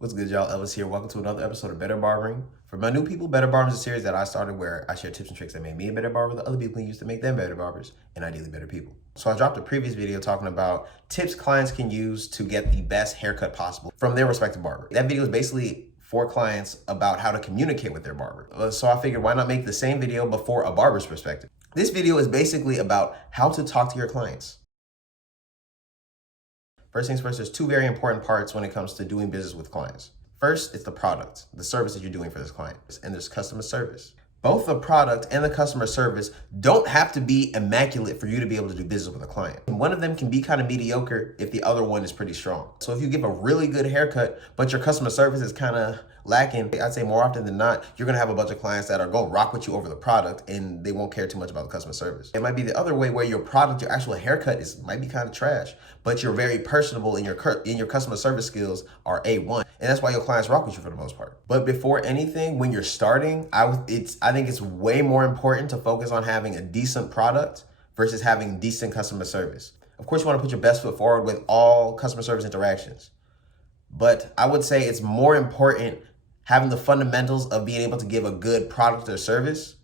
What's good, y'all? Elvis here. Welcome to another episode of Better Barbering. For my new people, Better Barbering is a series that I started where I share tips and tricks that made me a better barber that other people can use to make them better barbers and ideally better people. So I dropped a previous video talking about tips clients can use to get the best haircut possible from their respective barber. That video is basically for clients about how to communicate with their barber. So I figured why not make the same video but for a barber's perspective. This video is basically about how to talk to your clients. First things first, there's two very important parts when it comes to doing business with clients. First, it's the product, the service that you're doing for this client, and there's customer service. Both the product and the customer service don't have to be immaculate for you to be able to do business with a client. One of them can be kind of mediocre if the other one is pretty strong. So if you give a really good haircut, but your customer service is kind of lacking, I'd say more often than not, you're gonna have a bunch of clients that are gonna rock with you over the product and they won't care too much about the customer service. It might be the other way where your product, your actual haircut might be kind of trash, but you're very personable and your customer service skills are A1. And that's why your clients rock with you for the most part. But before anything, when you're starting, I think it's way more important to focus on having a decent product versus having decent customer service. Of course, you want to put your best foot forward with all customer service interactions. But I would say it's more important having the fundamentals of being able to give a good product or service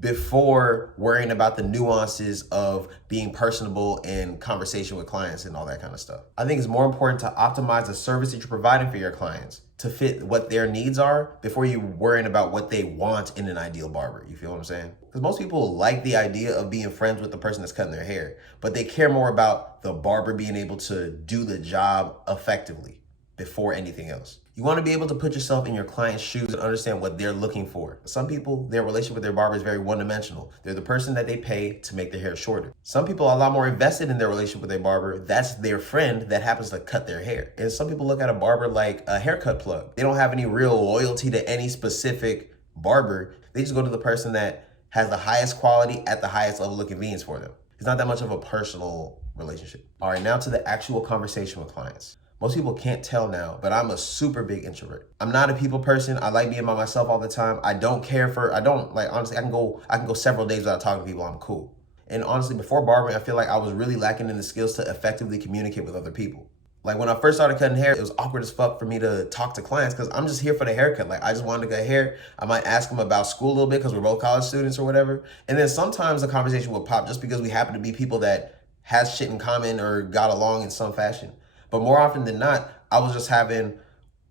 before worrying about the nuances of being personable and conversation with clients and all that kind of stuff. I think it's more important to optimize the service that you're providing for your clients to fit what their needs are before you worrying about what they want in an ideal barber. You feel what I'm saying? Because most people like the idea of being friends with the person that's cutting their hair, but they care more about the barber being able to do the job effectively before anything else. You want to be able to put yourself in your client's shoes and understand what they're looking for. Some people, their relationship with their barber is very one-dimensional. They're the person that they pay to make their hair shorter. Some people are a lot more invested in their relationship with their barber. That's their friend that happens to cut their hair. And some people look at a barber like a haircut plug. They don't have any real loyalty to any specific barber. They just go to the person that has the highest quality at the highest level of convenience for them. It's not that much of a personal relationship. All right, now to the actual conversation with clients. Most people can't tell now, but I'm a super big introvert. I'm not a people person. I like being by myself all the time. Honestly, I can go several days without talking to people. I'm cool. And honestly, before barbering, I feel like I was really lacking in the skills to effectively communicate with other people. Like when I first started cutting hair, it was awkward as fuck for me to talk to clients because I'm just here for the haircut. Like I just wanted to cut hair. I might ask them about school a little bit because we're both college students or whatever. And then sometimes the conversation would pop just because we happen to be people that has shit in common or got along in some fashion. But more often than not, I was just having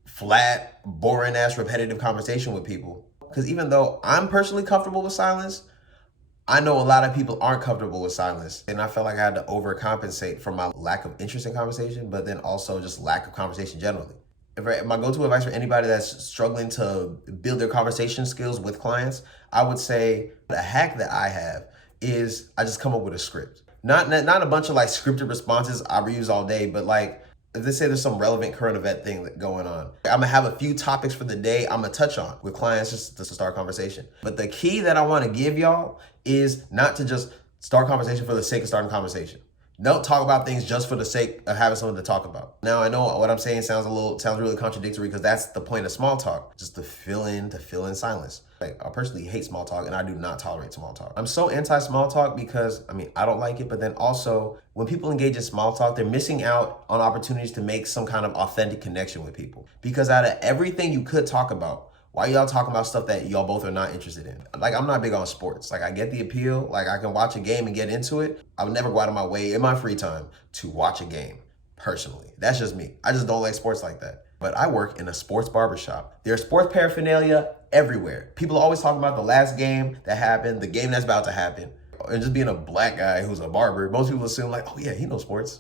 flat, boring-ass, repetitive conversation with people. Because even though I'm personally comfortable with silence, I know a lot of people aren't comfortable with silence. And I felt like I had to overcompensate for my lack of interest in conversation, but then also just lack of conversation generally. My go-to advice for anybody that's struggling to build their conversation skills with clients, I would say the hack that I have is I just come up with a script. Not a bunch of like scripted responses I reuse all day, but like, if they say there's some relevant current event thing going on, I'm gonna have a few topics for the day I'm gonna touch on with clients just to start conversation. But the key that I wanna give y'all is not to just start conversation for the sake of starting conversation. Don't talk about things just for the sake of having something to talk about. Now I know what I'm saying sounds really contradictory because that's the point of small talk, just to fill in silence. Like I personally hate small talk and I do not tolerate small talk. I'm so anti small talk because I don't like it, but then also when people engage in small talk, they're missing out on opportunities to make some kind of authentic connection with people. Because out of everything you could talk about, why y'all talking about stuff that y'all both are not interested in? Like, I'm not big on sports. Like, I get the appeal. Like, I can watch a game and get into it. I would never go out of my way in my free time to watch a game, personally. That's just me. I just don't like sports like that. But I work in a sports barbershop. There's sports paraphernalia everywhere. People always talk about the last game that happened, the game that's about to happen. And just being a black guy who's a barber, most people assume like, oh yeah, he knows sports.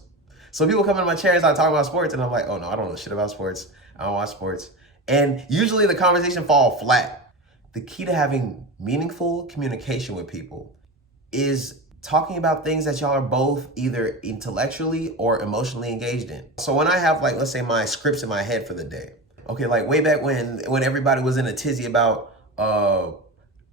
So people come into my chair and start talking about sports and I'm like, oh no, I don't know shit about sports. I don't watch sports. And usually the conversation falls flat. The key to having meaningful communication with people is talking about things that y'all are both either intellectually or emotionally engaged in. So when I have let's say my scripts in my head for the day, okay, like way back when everybody was in a tizzy about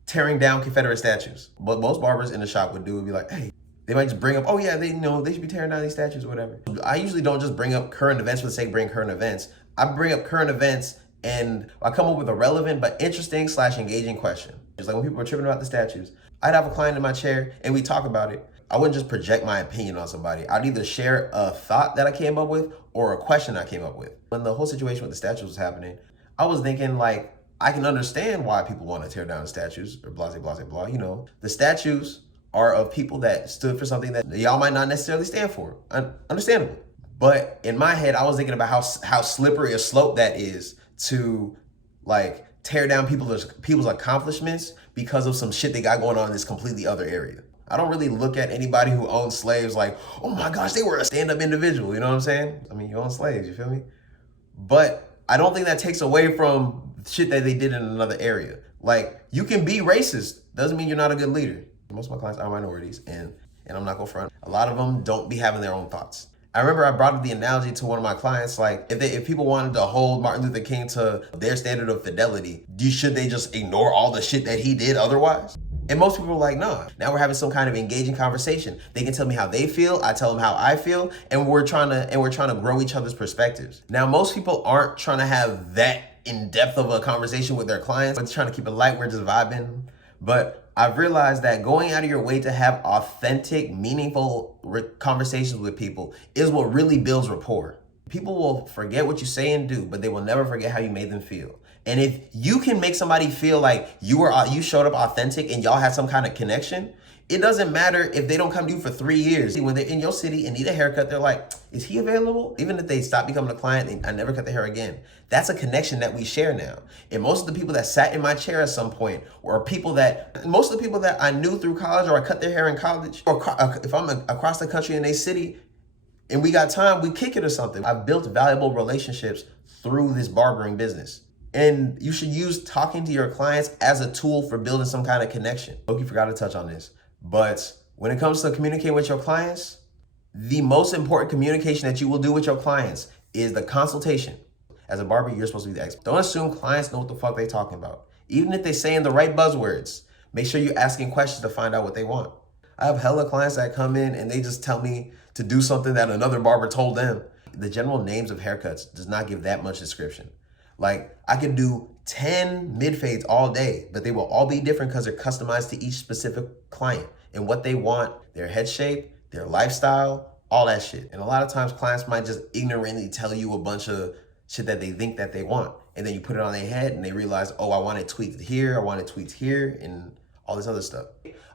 tearing down Confederate statues, what most barbers in the shop would do would be like, hey, they might just bring up, oh yeah, they should be tearing down these statues or whatever. I usually don't just bring up current events for the sake of bringing current events. I bring up current events and I come up with a relevant but interesting / engaging question. Just like when people were tripping about the statues, I'd have a client in my chair and we talk about it. I wouldn't just project my opinion on somebody. I'd either share a thought that I came up with or a question I came up with. When the whole situation with the statues was happening, I was thinking like, I can understand why people want to tear down statues or blah, blah, blah, blah. You know, the statues are of people that stood for something that y'all might not necessarily stand for. Understandable. But in my head, I was thinking about how slippery a slope that is to like tear down people's accomplishments because of some shit they got going on in this completely other area. I don't really look at anybody who owns slaves like, oh my gosh, they were a stand-up individual. You know what I'm saying? I mean, you own slaves, you feel me? But I don't think that takes away from shit that they did in another area. Like, you can be racist. Doesn't mean you're not a good leader. Most of my clients are minorities, and I'm not gonna front. A lot of them don't be having their own thoughts. I remember I brought up the analogy to one of my clients, like if people wanted to hold Martin Luther King to their standard of fidelity, should they just ignore all the shit that he did otherwise? And most people are like, nah. Now we're having some kind of engaging conversation. They can tell me how they feel, I tell them how I feel, and we're trying to grow each other's perspectives. Now, most people aren't trying to have that in-depth of a conversation with their clients. We're trying to keep it light, we're just vibing. But I've realized that going out of your way to have authentic, meaningful conversations with people is what really builds rapport. People will forget what you say and do, but they will never forget how you made them feel. And if you can make somebody feel like you showed up authentic and y'all had some kind of connection, it doesn't matter if they don't come to you for 3 years. When they're in your city and need a haircut, they're like, is he available? Even if they stop becoming a client, I never cut their hair again. That's a connection that we share now. And most of the people that sat in my chair at some point were most of the people that I knew through college, or I cut their hair in college, or if I'm across the country in a city and we got time, we kick it or something. I've built valuable relationships through this barbering business. And you should use talking to your clients as a tool for building some kind of connection. Loki forgot to touch on this, but when it comes to communicating with your clients, the most important communication that you will do with your clients is the consultation. As a barber, you're supposed to be the expert. Don't assume clients know what the fuck they're talking about. Even if they're saying the right buzzwords, make sure you're asking questions to find out what they want. I have hella clients that come in and they just tell me to do something that another barber told them. The general names of haircuts does not give that much description. Like, I could do 10 mid-fades all day, but they will all be different because they're customized to each specific client and what they want, their head shape, their lifestyle, all that shit. And a lot of times clients might just ignorantly tell you a bunch of shit that they think that they want. And then you put it on their head and they realize, oh, I want it tweaked here, I want it tweaked here, and all this other stuff.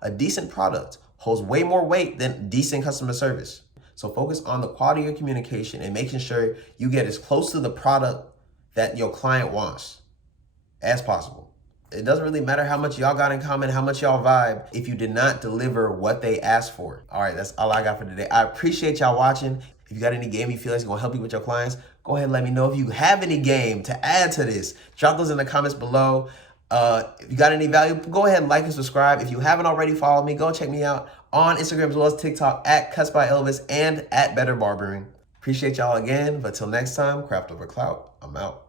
A decent product holds way more weight than decent customer service. So focus on the quality of your communication and making sure you get as close to the product that your client wants as possible. It doesn't really matter how much y'all got in common, how much y'all vibe, if you did not deliver what they asked for. All right, that's all I got for today. I appreciate y'all watching. If you got any game you feel like is gonna help you with your clients, go ahead and let me know. If you have any game to add to this, drop those in the comments below. If you got any value, go ahead and like and subscribe. If you haven't already followed me, go check me out on Instagram as well as TikTok at Cuts by Elvis and at Better Barbering. Appreciate y'all again. But till next time, craft over clout. I'm out.